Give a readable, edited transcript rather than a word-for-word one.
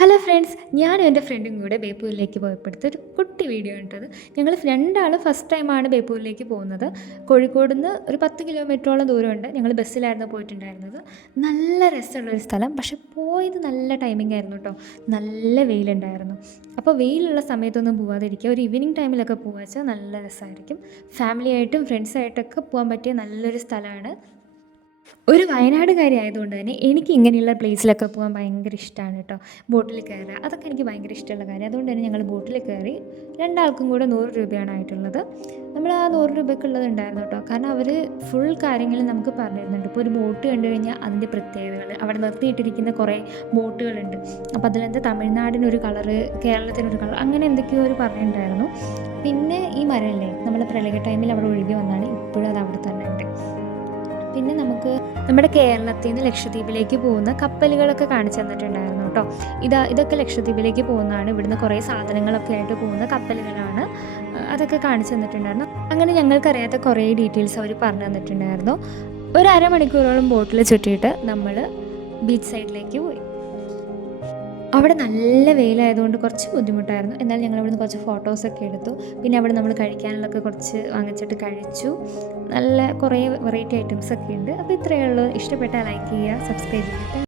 Hello friends, ഞാനും എൻ്റെ ഫ്രണ്ടും കൂടെ ബേപ്പൂരിലേക്ക് പോയപ്പോഴത്തെ ഒരു കുട്ടി വീഡിയോ കണ്ടത്. ഞങ്ങൾ രണ്ടാളും ഫസ്റ്റ് ടൈമാണ് ബേപ്പൂരിലേക്ക് പോകുന്നത്. കോഴിക്കോട് നിന്ന് ഒരു 10 കിലോമീറ്ററോളം ദൂരമുണ്ട്. ഞങ്ങൾ ബസ്സിലായിരുന്നു പോയിട്ടുണ്ടായിരുന്നത്. നല്ല രസമുള്ളൊരു സ്ഥലം, പക്ഷെ പോയത് നല്ല ടൈമിംഗ് ആയിരുന്നു കേട്ടോ. നല്ല വെയിലുണ്ടായിരുന്നു. അപ്പോൾ വെയിലുള്ള സമയത്തൊന്നും പോകാതിരിക്കുക. ഒരു ഈവനിങ് ടൈമിലൊക്കെ പോകുക വെച്ചാൽ നല്ല രസമായിരിക്കും. ഫാമിലിയായിട്ടും ഫ്രണ്ട്സായിട്ടൊക്കെ പോകാൻ പറ്റിയ നല്ലൊരു സ്ഥലമാണ്. ഒരു വയനാടുകാരി ആയതുകൊണ്ട് തന്നെ എനിക്ക് ഇങ്ങനെയുള്ള പ്ലേസിലൊക്കെ പോകാൻ ഭയങ്കര ഇഷ്ടമാണ് കേട്ടോ. ബോട്ടിൽ കയറുക അതൊക്കെ എനിക്ക് ഭയങ്കര ഇഷ്ടമുള്ള കാര്യം. അതുകൊണ്ട് തന്നെ ഞങ്ങൾ ബോട്ടിൽ കയറി. രണ്ടാൾക്കും കൂടെ 100 രൂപയാണ് ആയിട്ടുള്ളത്. നമ്മൾ ആ 100 രൂപയ്ക്കുള്ളത് ഉണ്ടായിരുന്നു കേട്ടോ. കാരണം അവർ ഫുൾ കാര്യങ്ങൾ നമുക്ക് പറഞ്ഞു തരുന്നുണ്ട്. ഇപ്പോൾ ഒരു ബോട്ട് കണ്ടു കഴിഞ്ഞാൽ അതിൻ്റെ പ്രത്യേകതകൾ, അവിടെ നിർത്തിയിട്ടിരിക്കുന്ന കുറേ ബോട്ടുകളുണ്ട്. അപ്പോൾ അതിലെന്താ തമിഴ്നാടിനൊരു കളറ്, കേരളത്തിനൊരു കളർ, അങ്ങനെ എന്തൊക്കെയോ അവർ പറഞ്ഞിട്ടുണ്ടായിരുന്നു. പിന്നെ ഈ മരമല്ലേ, നമ്മൾ പ്രളയ ടൈമിൽ അവിടെ ഒഴുകി വന്നാണ്, ഇപ്പോഴും അത് അവിടെ തന്നെ ഉണ്ട്. പിന്നെ നമുക്ക് നമ്മുടെ കേരളത്തിൽ നിന്ന് ലക്ഷദ്വീപിലേക്ക് പോകുന്ന കപ്പലുകളൊക്കെ കാണിച്ചു തന്നിട്ടുണ്ടായിരുന്നു കേട്ടോ. ഇതൊക്കെ ലക്ഷദ്വീപിലേക്ക് പോകുന്നതാണ്. ഇവിടുന്ന് കുറേ സാധനങ്ങളൊക്കെ ആയിട്ട് പോകുന്ന കപ്പലുകളാണ്. അതൊക്കെ കാണിച്ചു തന്നിട്ടുണ്ടായിരുന്നു. അങ്ങനെ ഞങ്ങൾക്കറിയാത്ത കുറേ ഡീറ്റെയിൽസ് അവർ പറഞ്ഞു തന്നിട്ടുണ്ടായിരുന്നു. ഒരു അരമണിക്കൂറോളം ബോട്ടിൽ ചുറ്റിയിട്ട് നമ്മൾ ബീച്ച് സൈഡിലേക്ക് പോയി. അവിടെ നല്ല വെയിലായതുകൊണ്ട് കുറച്ച് ബുദ്ധിമുട്ടായിരുന്നു. എന്നാൽ ഞങ്ങൾ അവിടുന്ന് കുറച്ച് ഫോട്ടോസൊക്കെ എടുത്തു. പിന്നെ അവിടെ നമ്മൾ കഴിക്കാനുള്ളതൊക്കെ കുറച്ച് വാങ്ങിച്ചിട്ട് കഴിച്ചു. നല്ല കുറേ വെറൈറ്റി ഐറ്റംസൊക്കെ ഉണ്ട്. അപ്പോൾ ഇത്രയേ ഉള്ളൂ. ഇഷ്ടപ്പെട്ടാൽ ലൈക്ക് ചെയ്യുക, സബ്സ്ക്രൈബ് ചെയ്യുക.